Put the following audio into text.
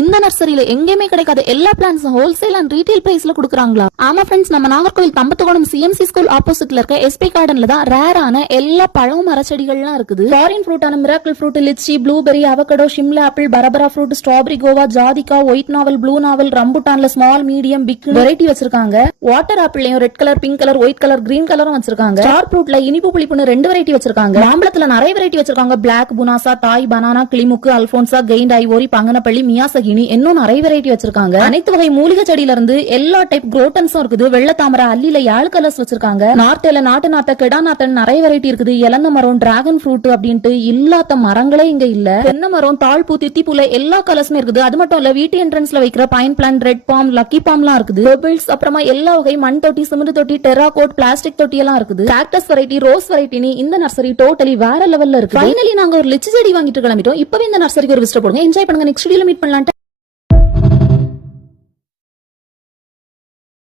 இந்த நர்சரியில எங்கேயுமே கிடைக்காத எல்லா பிளான்ட்ஸும் ஹோல்சேல் அண்ட் ரீட்டைல் பிரைஸ்ல கொடுக்குறாங்களா? ஆமா ஃப்ரெண்ட்ஸ், நம்ம நாகர்கோவில் தம்பத்துக்கோணம் சிஎம்சி ஸ்கூல் ஆப்போசிட்ல இருக்க எஸ்பி கார்டன்ல தான் ரேரான எல்லா பழம் மரச்செடிகள்லாம் இருக்குது. ஃபாரின் ஃப்ரூட்டான miracle fruit, lychee, blueberry, avocado, Shimla apple, பரபரா ஃப்ரூட், ஸ்ட்ராபெரி, கோவா, ஜாதிகா, ஒயிட் நாவல், ப்ளூ நாவல், ரம்புட்டான்ல ஸ்மால், மீடியம், பிக் வெரைட்டி வச்சிருக்காங்க. வாட்டர் ஆப்பிள்லயும் red colour, pink colour, white colour, green கலரும் வச்சிருக்காங்க. ஸ்டார் ஃப்ரூட்ல இனிப்பு புளிப்புன்னு 2 வெரைட்டி வச்சிருக்காங்க. மாம்பழத்துல நிறைய வெரைட்டி வச்சிருக்காங்க. பிளாக், புனாசா, தாய், பனானா, கிளிமுக்கு, அல்போன்சா, கெயிண்ட், ஐவோரி, பங்கனப்பள்ளி, மியாசகினி, இன்னும் நிறைய வெரைட்டி வச்சிருக்காங்க. அனைத்து வகை மூலிகை செடியில இருந்து எல்லா டைப் குரோட்டன்ஸும் இருக்குது. வெள்ளை தாமரை, அல்லில 7 கலர்ஸ் வச்சிருக்காங்க. நார்த்தேல நாட்டு நாத்த, கெடா நாத்தன் நிறைய வெரைட்டி இருக்குது. இலந்த மரம், டிராகன் ஃப்ரூட் அப்படின்ட்டு இல்லாத மரங்களே இங்க இல்ல. தென்னை மரம், தாழ்பூ, தித்திப்பூல எல்லா கலர்ஸுமே இருக்குது. அது மட்டும் இல்ல, வீட்டு என்ட்ரன்ஸ்ல வைக்கிற pine plant, red palm, lucky பாம்லாம் இருக்குது. பெபிள்ஸ், அப்புறமா எல்லா வகை மண் தொட்டி, சிமெண்ட் தொட்டி, டெராகோட், பிளாஸ்டிக் தொட்டி எல்லாம் இருக்குது. காக்டஸ் வெரைட்டி, ரோஸ் வெரைட்டின்னு இந்த நர்சரி டோட்டலி வேற லெவல்ல இருக்கு. ஃபைனலி நாங்க ஒரு லிச்சி செடி வாங்கிட்டு கிளம்பிட்டோம். இப்பவே இந்த நர்சரிக்கு ஒரு விசிட் போடுங்க. என்ஜாய் பண்ணுங்க. நெக்ஸ்ட் வீடியோல மீட் பண்ணலாம்.